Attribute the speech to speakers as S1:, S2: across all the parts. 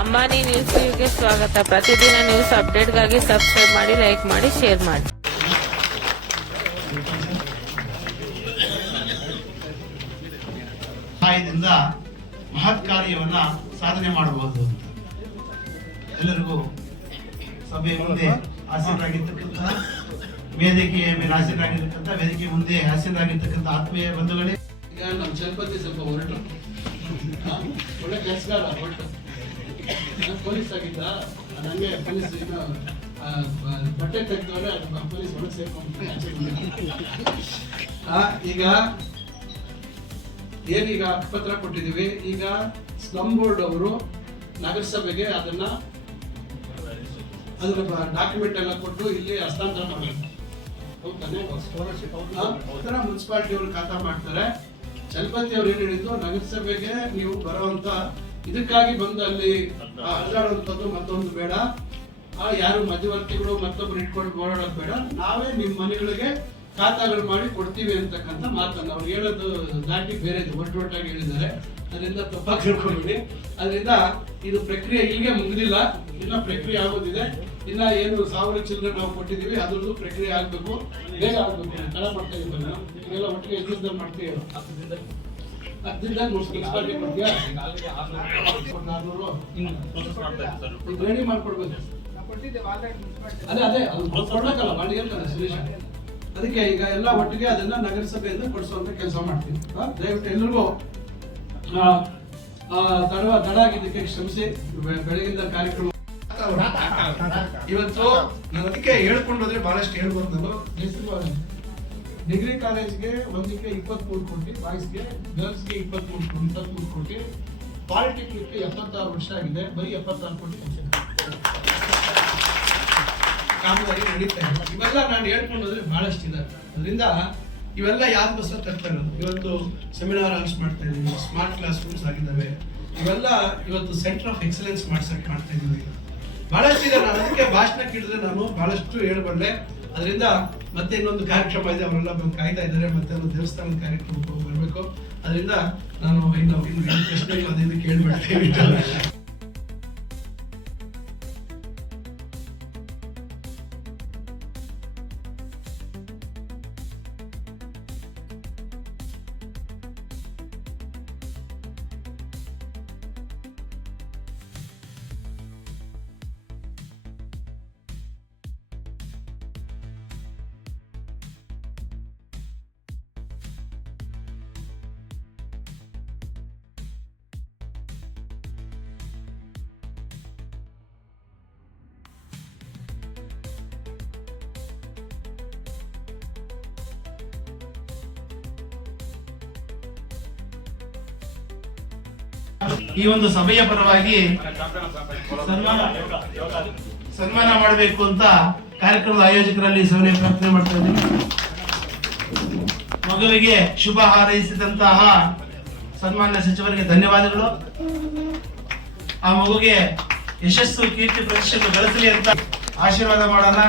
S1: ಅಂಬಾನಿ ನ್ಯೂಸ್ಗೆ ಸ್ವಾಗತ. ಪ್ರತಿದಿನ ನ್ಯೂಸ್ ಅಪ್ಡೇಟ್ಗಾಗಿ ಸಬ್ಸ್ಕ್ರೈಬ್ ಮಾಡಿ ಲೈಕ್ ಮಾಡಿ ಶೇರ್ ಮಾಡಿ.
S2: ಸಹಾಯದಿಂದ ಮಹತ್ ಕಾರ್ಯವನ್ನ ಸಾಧನೆ ಮಾಡಬಹುದು ಅಂತ. ಎಲ್ಲರಿಗೂ ಸಭೆಯ ಮುಂದೆ ಹಾಸ್ಯರಾಗಿರ್ತಕ್ಕಂತಹ ವೇದಿಕೆಯ ಮೇಲೆ ಹಾಸ್ಯರಾಗಿರ್ತಕ್ಕಂಥ ವೇದಿಕೆ ಮುಂದೆ ಹಾಸ್ಯರಾಗಿರ್ತಕ್ಕಂಥ ಆತ್ಮೀಯ ಬಂಧುಗಳೇ.
S3: ಈಗ ನಮ್ಮ ಜನಪತಿ ಸ್ವಲ್ಪ ಹೊರಟು? ಒಳ್ಳೆ ಕೆಲಸಗಾರ ಹೊರಟು. ನಾನು ಪೊಲೀಸ್ ಆಗಿದ್ದ ನನಗೆ ಪೊಲೀಸ್ ಬಟ್ಟೆ ತೆಗೆದವ್ರೆ ಪೊಲೀಸ್ ಒಳಗೆ ಸೇರ್ಕೊಂಡು ಈಗ ಏನೀಗ ಪತ್ರ ಕೊಟ್ಟಿದ್ದೀವಿ ಈಗ ಸ್ಲಮ್ ಬೋರ್ಡ್ ಅವರು ನಗರಸಭೆಗೆ ಅದನ್ನ ಅದರ ಡಾಕ್ಯುಮೆಂಟ್ ಎಲ್ಲ ಕೊಟ್ಟು ಇಲ್ಲಿ ಹಸ್ತಾಂತರ ಮಾಡಬೇಕು. ಮುನ್ಸಿಪಾಲಿಟಿ ಅವರು ಖಾತಾ ಮಾಡ್ತಾರೆ. ಚಲಪತಿ ಅವ್ರು ಏನ್ ಹೇಳಿದ್ದು ನಗರಸಭೆಗೆ ನೀವು ಬರುವಂತ ಇದಕ್ಕಾಗಿ ಬಂದು ಅಲ್ಲಿ ಅಲ್ಲಾಡುವಂಥದ್ದು ಮತ್ತೊಂದು ಬೇಡ. ಯಾರು ಮಧ್ಯವರ್ತಿಗಳು ಮತ್ತೊಬ್ಬರು ಇಟ್ಕೊಂಡು ಓಡಾಡೋದು ಬೇಡ. ನಾವೇ ನಿಮ್ಮ ಮನೆಗಳಿಗೆ ಖಾತಾಗಳು ಮಾಡಿ ಕೊಡ್ತೀವಿ ಅಂತಕ್ಕಂಥ ಮಾತನ್ನು ಅವ್ರು ಹೇಳೋದು ದಾಟಿ ಬೇರೆ ಒಟ್ಟು ಒಟ್ಟಾಗಿ ಹೇಳಿದ್ದಾರೆ. ಅದರಿಂದ ತಪ್ಪಾಗಿ ತಿಳ್ಕೊಬೇಡಿ ಅದರಿಂದ ಇದು ಪ್ರಕ್ರಿಯೆ ಹೀಗೆ ಮುಗಿದಿಲ್ಲ. ಇನ್ನ ಪ್ರಕ್ರಿಯೆ ಆಗೋದಿದೆ. ಇನ್ನ ಏನು ಸಾವಿರ ಚಿಲ್ಲರೆ ನಾವು ಕೊಟ್ಟಿದೀವಿ ಅದ್ರದ್ದು ಪ್ರಕ್ರಿಯೆ ಆಗಬೇಕು, ಬೇಗ ಆಗಬೇಕು. ತಡ ಮಾಡ್ತಾ ಇದ್ದೀವಿ ನಾವು ಇದೆಲ್ಲ ಒಟ್ಟಿಗೆ ಮಾಡ್ತೀವಿ ಅದಕ್ಕೆ ಈಗ ಎಲ್ಲ ಒಟ್ಟಿಗೆ ಅದನ್ನ ನಗರಸಭೆಯಿಂದ ಕೊಡಿಸುವಂತ ಕೆಲಸ ಮಾಡ್ತೀನಿ ಆ, ದಯವಿಟ್ಟು ಎಲ್ರಿಗೂ ಆ, ತಡ ಆಗಿದ್ದಕ್ಕೆ ಕ್ಷಮಿಸಿ. ಬೆಳಗಿಂದ ಕಾರ್ಯಕ್ರಮ ಇವತ್ತು ನಾನು ಅದಕ್ಕೆ ಹೇಳ್ಕೊಂಡೋದ್ರೆ ಬಹಳಷ್ಟು ಹೇಳ್ಬೋದು. ನಾನು ಡಿಗ್ರಿ ಕಾಲೇಜ್ಗೆ ಒಂದಕ್ಕೆ ಇಪ್ಪತ್ಮೂರು ಕೋಟಿ ಬಾಯ್ಸ್ಗೆ ಗರ್ಲ್ಸ್ಗೆ ಇಪ್ಪತ್ಮೂರು ಕೋಟಿ ಇಪ್ಪತ್ಮೂರು ಕೋಟಿ. ಪಾಲಿಟೆಕ್ನಿಕ್ಗೆ ಎಪ್ಪತ್ತಾರು ವರ್ಷ ಆಗಿದೆ, ಬರೀ ಎಪ್ಪತ್ತಾರು ಕೋಟಿ ಕಾಮಗಾರಿ ನಡೀತಾ ಇಲ್ಲ ಇವೆಲ್ಲ ನಾನು ಹೇಳ್ಕೊಂಡು ಹೋದ್ರೆ ಬಹಳಷ್ಟು ಇದೆ. ಅದರಿಂದ ಇವೆಲ್ಲ ಯಾವ್ದಕ್ಕೋಸ್ಕರ ತರ್ತಾ ಇರೋದು. ಇವತ್ತು ಸೆಮಿನಾರ್ ಹಾಲ್ಸ್ ಮಾಡ್ತಾ ಇದ್ದೀವಿ ಸ್ಮಾರ್ಟ್ ಕ್ಲಾಸ್ ರೂಮ್ಸ್ ಆಗಿದ್ದಾವೆ. ಇವೆಲ್ಲ ಇವತ್ತು ಸೆಂಟರ್ ಆಫ್ ಎಕ್ಸಲೆನ್ಸ್ ಮಾಡ್ಸಕ್ಕೆ ಮಾಡ್ತಾ ಇದ್ದೀವಿ ಬಹಳಷ್ಟು ಇದೆ. ನಾನು ಅದಕ್ಕೆ ಭಾಷಣ ಕೇಳಿದ್ರೆ ನಾನು ಬಹಳಷ್ಟು ಹೇಳ್ಬಲ್ಲೆ. ಅದರಿಂದ ಮತ್ತೆ ಇನ್ನೊಂದು ಕಾರ್ಯಕ್ರಮ ಇದೆ, ಅವರೆಲ್ಲ ಬಂದು ಕಾಯ್ತಾ ಇದ್ದಾರೆ, ಮತ್ತೆ ಒಂದು ದೇವಸ್ಥಾನ ಕಾರ್ಯಕ್ರಮಕ್ಕೆ ಬರ್ಬೇಕು. ಅದರಿಂದ ನಾನು ಇನ್ನು ಇನ್ನು ಪ್ರಶ್ನೆಗಳು ಅದೇನು ಕೇಳ್ಬಿಡ್ತೇವೆ
S2: ಈ ಒಂದು ಸಭೆಯ ಪರವಾಗಿ ಸನ್ಮಾನ ಸನ್ಮಾನ ಮಾಡಬೇಕು ಅಂತ ಕಾರ್ಯಕ್ರಮದ ಆಯೋಜಕರಲ್ಲಿ ಸಭೆ ಪ್ರಾರ್ಥನೆ ಮಾಡ್ತಾ ಇದ್ದೀನಿ. ಮಗುವಿಗೆ ಶುಭ ಹಾರೈಸಿದಂತಹ ಸನ್ಮಾನ್ಯ ಸಚಿವರಿಗೆ ಧನ್ಯವಾದಗಳು. ಆ ಮಗುಗೆ ಯಶಸ್ಸು, ಕೀರ್ತಿ ಪ್ರತಿಷ್ಠೆ ಗಳಿಸಲಿ ಅಂತ ಆಶೀರ್ವಾದ ಮಾಡೋಣ.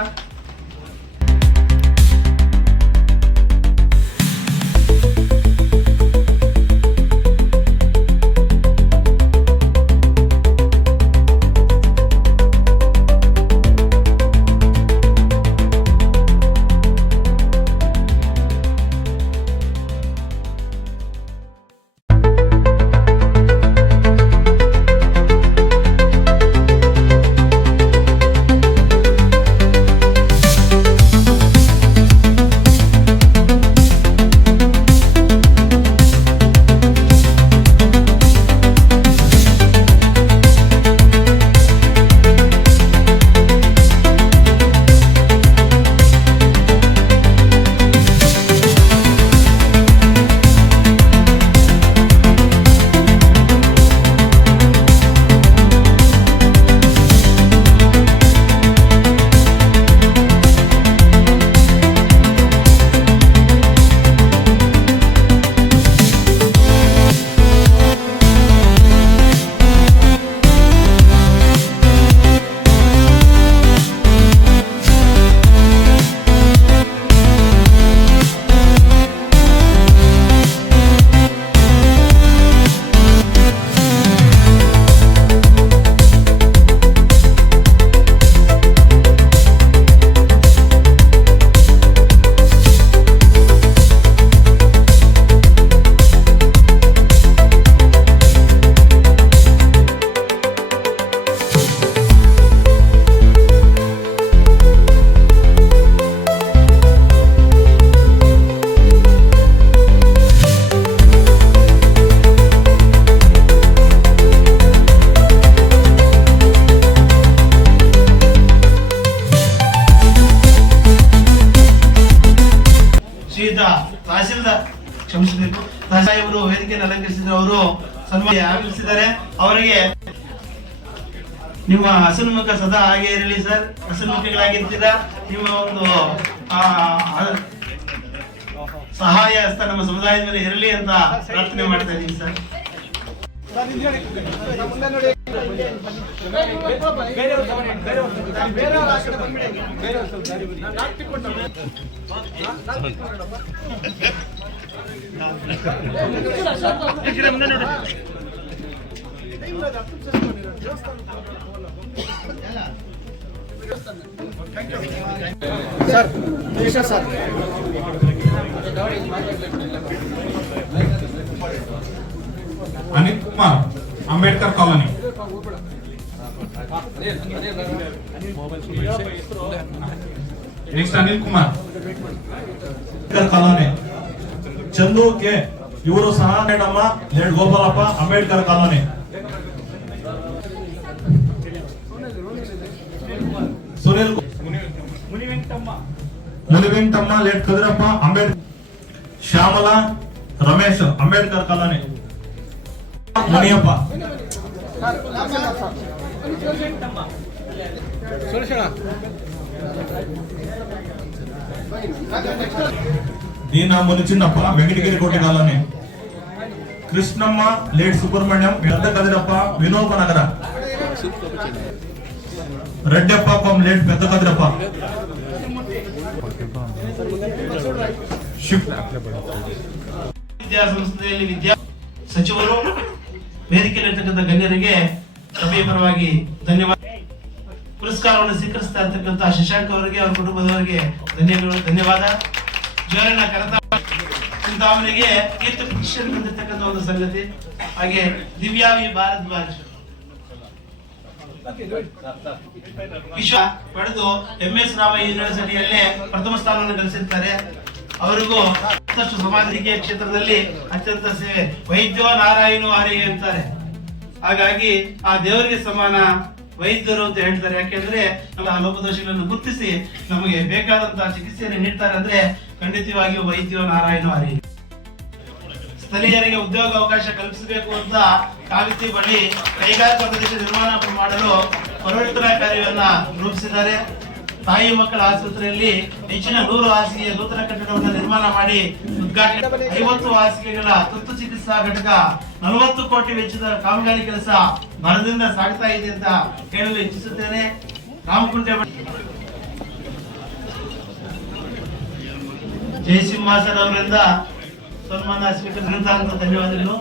S2: ವೇದಿಕೆಯನ್ನು ಅಲಂಕರಿಸಿದ್ರು ಅವರು ಸನ್ಮಾನ ಆಗಮಿಸಿದ್ದಾರೆ ಅವರಿಗೆ ನಿಮ್ಮ ಹಸನ್ಮುಖ ಸದಾ ಹಾಗೆ ಇರಲಿ ಸರ್. ಹಸನ್ಮುಖಗಳಾಗಿರ್ತೀರ? ನಿಮ್ಮ ಒಂದು ಸಹಾಯ ಹಸ್ತ ನಮ್ಮ ಸಮುದಾಯದ ಮೇಲೆ ಇರಲಿ ಅಂತ ಪ್ರಾರ್ಥನೆ ಮಾಡ್ತಾ ಇದ್ದೀನಿ sir
S4: Anil Kumar Ambedkar colony. Next Anil Kumar. Colony. Chandu K ಇವರು madam late Gopalappa Ambedkar colony. Sunil Munivenkatamma late Kudrappa Ambedkar Shyamala, Ramesh, Ambedkar colony. Muniyappa. Deena Chinnappa Venkatagiri Kote colony Krishnamma late Subramanyam Kadirappa Vinoba Nagar. Reddappa, ಪಂ late ಪೆದ್ದ Kadirappa shift.
S2: ವಿದ್ಯಾಸಂಸ್ಥೆಯಲ್ಲಿ ವಿದ್ಯಾ ಸಚಿವರು ವೇದಿಕೆಯಲ್ಲಿರ್ತಕ್ಕಂಥ ಗಣ್ಯರಿಗೆ ಸಭೆಯ ಪರವಾಗಿ ಧನ್ಯವಾದ. ಪುರಸ್ಕಾರವನ್ನು ಸ್ವೀಕರಿಸ್ತಾ ಇರ್ತಕ್ಕಂಥ ಶಶಾಂಕ್ ಅವರಿಗೆ, ಅವರ ಕುಟುಂಬದವರಿಗೆ ಧನ್ಯವಾದ. ಜೋರನ ಕರತ ಚಿಂತಾಮಣಿಗೆ ಕೀರ್ತಿ ಪ್ರತಿಷ್ಠೆ ಬಂದಿರ್ತಕ್ಕಂಥ ಒಂದು ಸಂಗತಿ. ಹಾಗೆ ದಿವ್ಯಾವಿ ಭಾರದ್ವಾಜ್ ವಿಶ್ವ ಪಡೆದು ಎಂ ಎಸ್ ರಾಮ ಯೂನಿವರ್ಸಿಟಿಯಲ್ಲೇ ಪ್ರಥಮ ಸ್ಥಾನವನ್ನು ಗಳಿಸಿರ್ತಾರೆ. ಅವರಿಗೂ ಮತ್ತಷ್ಟು ಸಮಾಜಕೀಯ ಕ್ಷೇತ್ರದಲ್ಲಿ ಅತ್ಯಂತ ಸೇವೆ. ವೈದ್ಯೋ ನಾರಾಯಣ ಆರ್ಯ ಅಂತಾರೆ. ಹಾಗಾಗಿ ಆ ದೇವರಿಗೆ ಸಮಾನ ವೈದ್ಯರು ಅಂತ ಹೇಳ್ತಾರೆ. ಯಾಕೆಂದ್ರೆ ನಮ್ಮ ಲೋಪದೋಷಗಳನ್ನು ಗುರುತಿಸಿ ನಮಗೆ ಬೇಕಾದಂತಹ ಚಿಕಿತ್ಸೆಯನ್ನು ನೀಡ್ತಾರೆ ಅಂದ್ರೆ ಖಂಡಿತವಾಗಿಯೂ ವೈದ್ಯ ನಾರಾಯಣ ಹರಿ ಸ್ಥಳೀಯರಿಗೆ ಉದ್ಯೋಗ ಅವಕಾಶ ಕಲ್ಪಿಸಬೇಕು ಅಂತ ಕಾವಿತಿ ಬಳಿ ಕೈಗಾರಿಕಾ ಪ್ರದೇಶ ನಿರ್ಮಾಣ ಮಾಡಲು ಪರಿವರ್ತನಾ ಕಾರ್ಯವನ್ನ ರೂಪಿಸಿದ್ದಾರೆ. ತಾಯಿ ಮಕ್ಕಳ ಆಸ್ಪತ್ರೆಯಲ್ಲಿ ಹೆಚ್ಚಿನ ನೂರು ಹಾಸಿಗೆಯ ನೂತನ ಕಟ್ಟಡವನ್ನು ನಿರ್ಮಾಣ ಮಾಡಿ ಉದ್ಘಾಟನೆ ಐವತ್ತು ಹಾಸಿಗೆಗಳ ತುರ್ತು ಚಿಕಿತ್ಸಾ ಘಟಕ ನಲವತ್ತು ಕೋಟಿ ವೆಚ್ಚದ ಕಾಮಗಾರಿ ಕೆಲಸ ಮನದಿಂದ ಸಾಗ್ತಾ ಇದೆ ಅಂತ ಹೇಳಲು ಇಚ್ಛಿಸುತ್ತೇನೆ. ರಾಮಕುಂಟೆ ಜಯಸಿಂಹಾಸನ್ ಅವರಿಂದ ಸನ್ಮಾನ ಸ್ವೀಕರಿಸಿದಂತ ಅಂತ ಧನ್ಯವಾದಗಳು.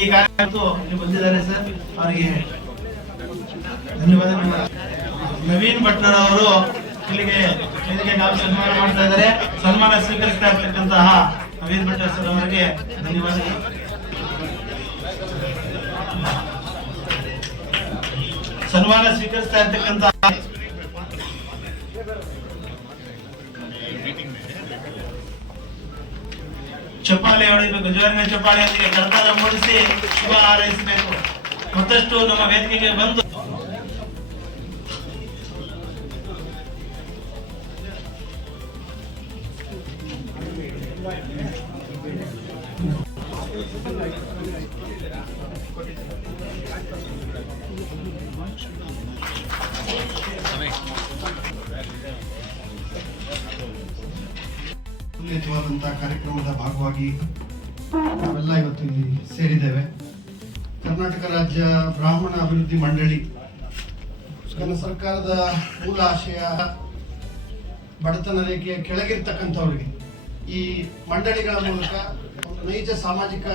S2: ಈ ಕಾರ್ಯಕ್ರಮ ಬಂದಿದ್ದಾರೆ ಸರ್, ಅವರಿಗೆ ಧನ್ಯವಾದಗಳು. ನವೀನ್ ಭಟ್ನರ್ ಅವರು ಇಲ್ಲಿಗೆ ಇಲ್ಲಿಗೆ ನಾವು ಸನ್ಮಾನ ಮಾಡ್ತಾ ಇದ್ದಾರೆ. ಸನ್ಮಾನ ಸ್ವೀಕರಿಸ್ತಾ ಇರ್ತಕ್ಕಂತಹ ನವೀನ್ ಭಟ್ನರ್ ಸರ್ ಅವರಿಗೆ ಧನ್ಯವಾದ ಸನ್ಮಾನ ಸ್ವೀಕರಿಸ್ತಾ ಇರ್ತಕ್ಕಂತಹ ಚಪ್ಪಾಳೆ ಹೊಡಿಬೇಕು ಚಪ್ಪಾಳೆ ಚಪ್ಪಾಳೆಯೊಂದಿಗೆ ಕರ್ತಾರ ಮೂಡಿಸಿ ಶುಭ ಹಾರೈಸಬೇಕು. ಮತ್ತಷ್ಟು ನಮ್ಮ ವೇದಿಕೆಗೆ ಬಂದು
S5: ಉಲ್ಲೇಖವಾದಂತಹ ಕಾರ್ಯಕ್ರಮದ ಭಾಗವಾಗಿ ನಾವೆಲ್ಲ ಇವತ್ತು ಇಲ್ಲಿ ಸೇರಿದ್ದೇವೆ. ಕರ್ನಾಟಕ ರಾಜ್ಯ ಬ್ರಾಹ್ಮಣ ಅಭಿವೃದ್ಧಿ ಮಂಡಳಿ ಕೇಂದ್ರ ಸರ್ಕಾರದ ಮೂಲ ಆಶಯ ಬಡತನ ರೇಖೆಯ ಕೆಳಗಿರ್ತಕ್ಕಂಥವ್ರಿಗೆ ಈ ಮಂಡಳಿಗಳ ಮೂಲಕ ನೈಜ ಸಾಮಾಜಿಕ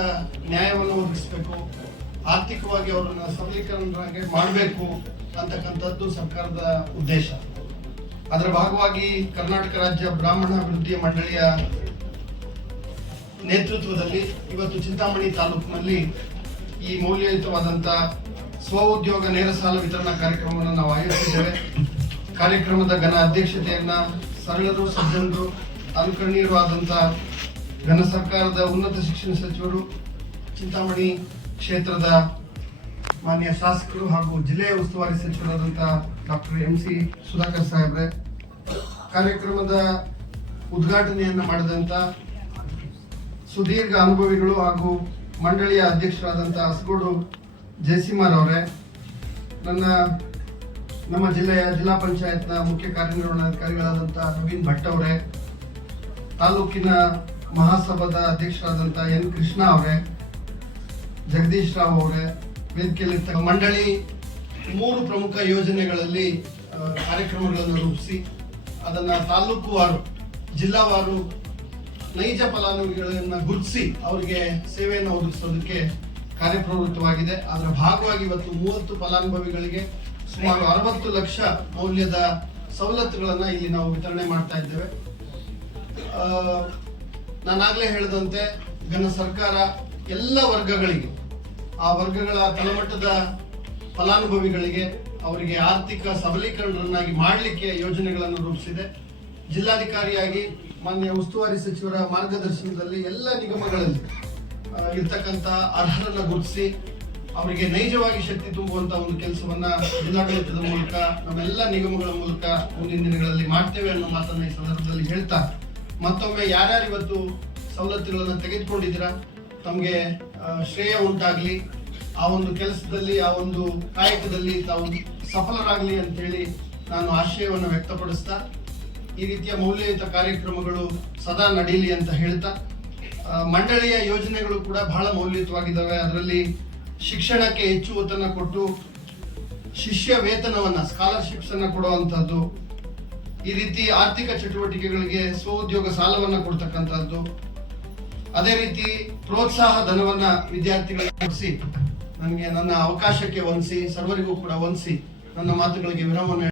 S5: ನ್ಯಾಯವನ್ನು ಒದಗಿಸಬೇಕು, ಆರ್ಥಿಕವಾಗಿ ಅವರನ್ನು ಸಬಲೀಕರಣರಾಗಿ ಮಾಡಬೇಕು ಅಂತಕ್ಕಂಥದ್ದು ಸರ್ಕಾರದ ಉದ್ದೇಶ. ಅದರ ಭಾಗವಾಗಿ ಕರ್ನಾಟಕ ರಾಜ್ಯ ಬ್ರಾಹ್ಮಣ ಅಭಿವೃದ್ಧಿ ಮಂಡಳಿಯ ನೇತೃತ್ವದಲ್ಲಿ ಇವತ್ತು ಚಿಂತಾಮಣಿ ತಾಲೂಕಿನಲ್ಲಿ ಈ ಮೌಲ್ಯಯುತವಾದಂಥ ಸ್ವಉದ್ಯೋಗ ನೇರ ಸಾಲ ವಿತರಣಾ ಕಾರ್ಯಕ್ರಮವನ್ನು ನಾವು ಆಯೋಜಿಸಿದ್ದೇವೆ. ಕಾರ್ಯಕ್ರಮದ ಘನ ಅಧ್ಯಕ್ಷತೆಯನ್ನ ಸರಳರು, ಸಜ್ಜನರು ಅನುಕರಣೀಯರು ಘನ ಸರ್ಕಾರದ ಉನ್ನತ ಶಿಕ್ಷಣ ಸಚಿವರು ಚಿಂತಾಮಣಿ ಕ್ಷೇತ್ರದ ಮಾನ್ಯ ಶಾಸಕರು ಹಾಗೂ ಜಿಲ್ಲೆಯ ಉಸ್ತುವಾರಿ ಸಚಿವರಾದಂಥ ಡಾಕ್ಟರ್ ಎಂ ಸಿ ಸುಧಾಕರ್ ಸಾಹೇಬ್ರೆ, ಕಾರ್ಯಕ್ರಮದ ಉದ್ಘಾಟನೆಯನ್ನು ಮಾಡಿದಂಥ ಸುದೀರ್ಘ ಅನುಭವಿಗಳು ಹಾಗೂ ಮಂಡಳಿಯ ಅಧ್ಯಕ್ಷರಾದಂಥ ಹಸಗೋಡು ಜಯಸಿಂಹರ್ ಅವರೇ, ನನ್ನ ನಮ್ಮ ಜಿಲ್ಲೆಯ ಜಿಲ್ಲಾ ಪಂಚಾಯತ್ನ ಮುಖ್ಯ ಕಾರ್ಯನಿರ್ವಹಣಾಧಿಕಾರಿಗಳಾದಂಥ ನವೀನ್ ಭಟ್ ಅವರೇ, ತಾಲೂಕಿನ ಮಹಾಸಭಾದ ಅಧ್ಯಕ್ಷರಾದಂಥ ಎನ್ ಕೃಷ್ಣ ಅವರೇ, ಜಗದೀಶ್ ರಾವ್ ಅವರೇ ವೇದಿಕೆಯಲ್ಲಿ ಮಂಡಳಿ ಮೂರು ಪ್ರಮುಖ ಯೋಜನೆಗಳಲ್ಲಿ ಕಾರ್ಯಕ್ರಮಗಳನ್ನು ರೂಪಿಸಿ, ಅದನ್ನ ತಾಲೂಕುವಾರು ಜಿಲ್ಲಾವಾರು ನೈಜ ಫಲಾನುಭವಿಗಳನ್ನ ಗುರುತಿಸಿ ಅವರಿಗೆ ಸೇವೆಯನ್ನು ಒದಗಿಸೋದಕ್ಕೆ ಕಾರ್ಯಪ್ರವೃತ್ತವಾಗಿದೆ. ಅದರ ಭಾಗವಾಗಿ ಇವತ್ತು ಮೂವತ್ತು ಫಲಾನುಭವಿಗಳಿಗೆ ಸುಮಾರು ಅರವತ್ತು ಲಕ್ಷ ಮೌಲ್ಯದ ಸವಲತ್ತುಗಳನ್ನು ಇಲ್ಲಿ ನಾವು ವಿತರಣೆ ಮಾಡ್ತಾ ಇದ್ದೇವೆ. ನಾನಾಗ್ಲೇ ಹೇಳಿದಂತೆ ಘನ ಸರ್ಕಾರ ಎಲ್ಲ ವರ್ಗಗಳಿಗೆ, ಆ ವರ್ಗಗಳ ತಳಮಟ್ಟದ ಫಲಾನುಭವಿಗಳಿಗೆ, ಅವರಿಗೆ ಆರ್ಥಿಕ ಸಬಲೀಕರಣರನ್ನಾಗಿ ಮಾಡಲಿಕ್ಕೆ ಯೋಜನೆಗಳನ್ನು ರೂಪಿಸಿದೆ. ಜಿಲ್ಲಾಧಿಕಾರಿಯಾಗಿ ಮಾನ್ಯ ಉಸ್ತುವಾರಿ ಸಚಿವರ ಮಾರ್ಗದರ್ಶನದಲ್ಲಿ ಎಲ್ಲ ನಿಗಮಗಳಲ್ಲಿ ಇರ್ತಕ್ಕಂಥ ಅರ್ಹರನ್ನು ಗುರುತಿಸಿ, ಅವರಿಗೆ ನೈಜವಾಗಿ ಶಕ್ತಿ ತುಂಬುವಂಥ ಒಂದು ಕೆಲಸವನ್ನ ಜಿಲ್ಲಾಡಳಿತದ ಮೂಲಕ, ನಮ್ಮೆಲ್ಲ ನಿಗಮಗಳ ಮೂಲಕ ಮುಂದಿನ ದಿನಗಳಲ್ಲಿ ಮಾಡ್ತೇವೆ ಅನ್ನೋ ಮಾತನ್ನ ಈ ಸಂದರ್ಭದಲ್ಲಿ ಹೇಳ್ತಾ ಮತ್ತೊಮ್ಮೆ ಯಾರ್ಯಾರು ಇವತ್ತು ಸವಲತ್ತುಗಳನ್ನು ತೆಗೆದುಕೊಂಡಿದ್ದೀರಾ? ತಮಗೆ ಶ್ರೇಯ ಉಂಟಾಗಲಿ, ಆ ಒಂದು ಕೆಲಸದಲ್ಲಿ, ಆ ಒಂದು ಕಾಯಕದಲ್ಲಿ ತಾವು ಸಫಲರಾಗಲಿ ಅಂತೇಳಿ ನಾನು ಆಶಯವನ್ನು ವ್ಯಕ್ತಪಡಿಸ್ತಾ, ಈ ರೀತಿಯ ಮೌಲ್ಯಯುತ ಕಾರ್ಯಕ್ರಮಗಳು ಸದಾ ನಡೀಲಿ ಅಂತ ಹೇಳ್ತಾ ಮಂಡಳಿಯ ಯೋಜನೆಗಳು ಕೂಡ ಬಹಳ ಮೌಲ್ಯಯುತವಾಗಿದ್ದಾವೆ. ಅದರಲ್ಲಿ ಶಿಕ್ಷಣಕ್ಕೆ ಹೆಚ್ಚು ಒತ್ತನ್ನು ಕೊಟ್ಟು ಶಿಷ್ಯ ವೇತನವನ್ನು ಸ್ಕಾಲರ್ಶಿಪ್ಸನ್ನು ಕೊಡುವಂಥದ್ದು ಈ ರೀತಿ ಆರ್ಥಿಕ ಚಟುವಟಿಕೆಗಳಿಗೆ ಸ್ವಉದ್ಯೋಗ ಸಾಲವನ್ನ ಕೊಡ್ತಕ್ಕಂಥದ್ದು ಅದೇ ರೀತಿ ಪ್ರೋತ್ಸಾಹ ಧನವನ್ನ ವಿದ್ಯಾರ್ಥಿಗಳಿಗೆ ಕೊಡಿಸಿ, ನನಗೆ ನನ್ನ ಅವಕಾಶಕ್ಕೆ ಹೊಂದಿಸಿ ಸರ್ವರಿಗೂ ಕೂಡ ಹೊಂದಿಸಿ ನನ್ನ ಮಾತುಗಳಿಗೆ ವಿರಾಮವನ್ನು